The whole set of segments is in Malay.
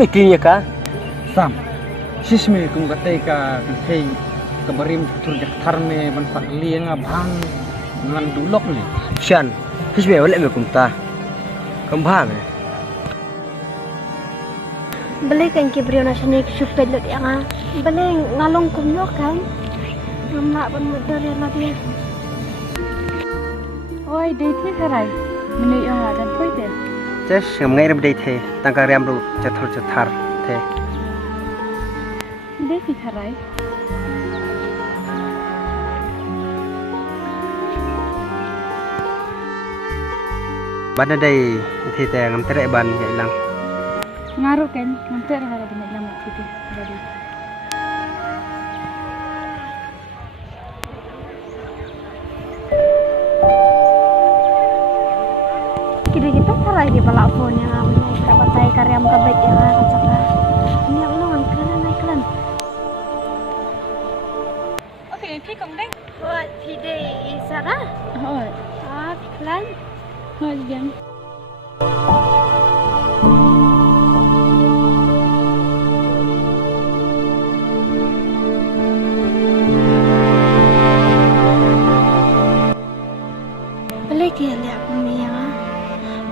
ni klinya ka? Sam, sisme kum gatai ka kai kabarim tur jak tharme ban paklianga bang ngan dulok ni. Sian, hisbe wala me kumta. Kambha me. Balik kan kibrio na siya suped lot yang balik ngalong kumyo kan. Ngamna ban modal na dia. Oi, dei thi kharai. Menu yang adan poi te. Ches ngai rem dei the, tangka riam ru chathar the. Dei thi kharai. Bana dai thi te ngam tere ban ya ilang. Ngaruh kan, nanti ada hal banyak yang mati tu. Jadi. Kita lagi balak phone yang namanya kabatai karyam kabet yang kacaka. Ini yang nong kana naiklan. Okay, pi kong deng. What today is Sarah? Oh, Klan. oh jam. Balik dia lihat bumi yang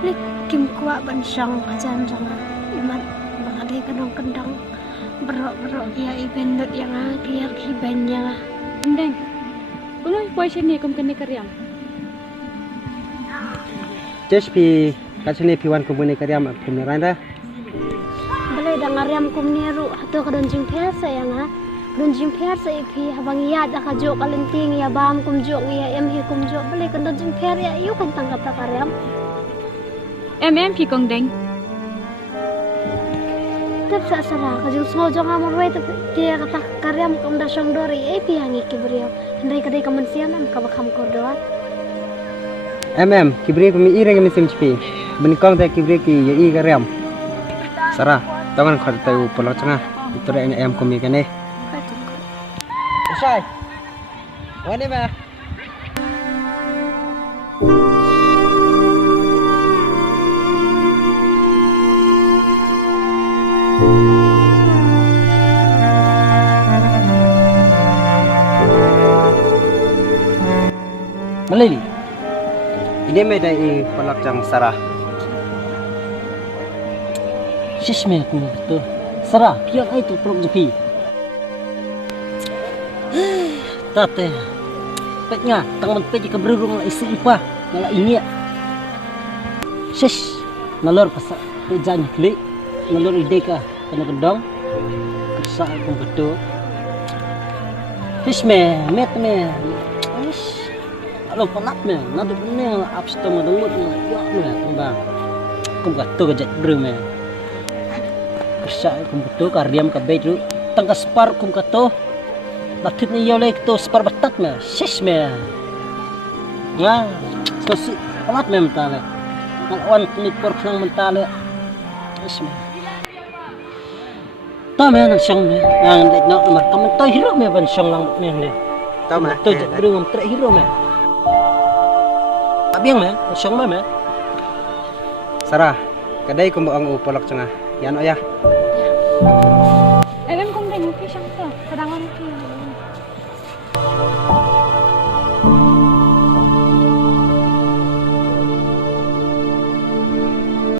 balik kim kuat bansang kajan sama imat bangadai kadang kendang berok ya event yang kiar kibanya. Deng. Ulai poi sini kum kene karyam. Ches pi kachne pi wan kumune kariam phim ran da. Balik dah ngariam kum niru atau kadang jing biasa yang Dunjing piar sa ipi habang iya da ka jo kalenting ya bam kum jo ya em hi kum jo balik kan dunjing piar ya yu kan tanggap ta karyam. Pi kong deng. Tep sa sara ka jung small jo ngamor wai tep dia kata karyam kum da song dori ipi yang iki beriau. Hendai kadai ka mansiam am ka bakham kordoa. Kibri kami ire kami sim chipi. Benikong ta kibri ki ya i kariam. Sarah, tangan khot ta upolok changa. Itu re em kumi kane. Sai. Wani ma. Malili. Ini me dai palak jang Sarah. Sisme ku tu. Sarah, kian ai tu prok jepi. Tate, petnya tangan peti keberurung la isi ipa, ngala ini. Sis, nalor pasa pejanya klik, nalor ide ka kena kedong, kersa aku betul. Sis met me, sis, alo penat me, nado bener absto madungut me, ya me, tungba, kum gato kejat bru me. Kersa aku betul kardiam kabeju, tangka spar kum kato. Latit ni yolek tu separ batat me, sis me. Nga, so si alat me mentale. Ngan ni por khang mentale. Sis me. Ta me nang song me, nang dek nak nomor kamen to hero me ban song lang me ne. Ta me to jak bru ngam tre hero me. Abiang me, song me. Sarah, kadai ko mo ang upolok changa. Yan o ya.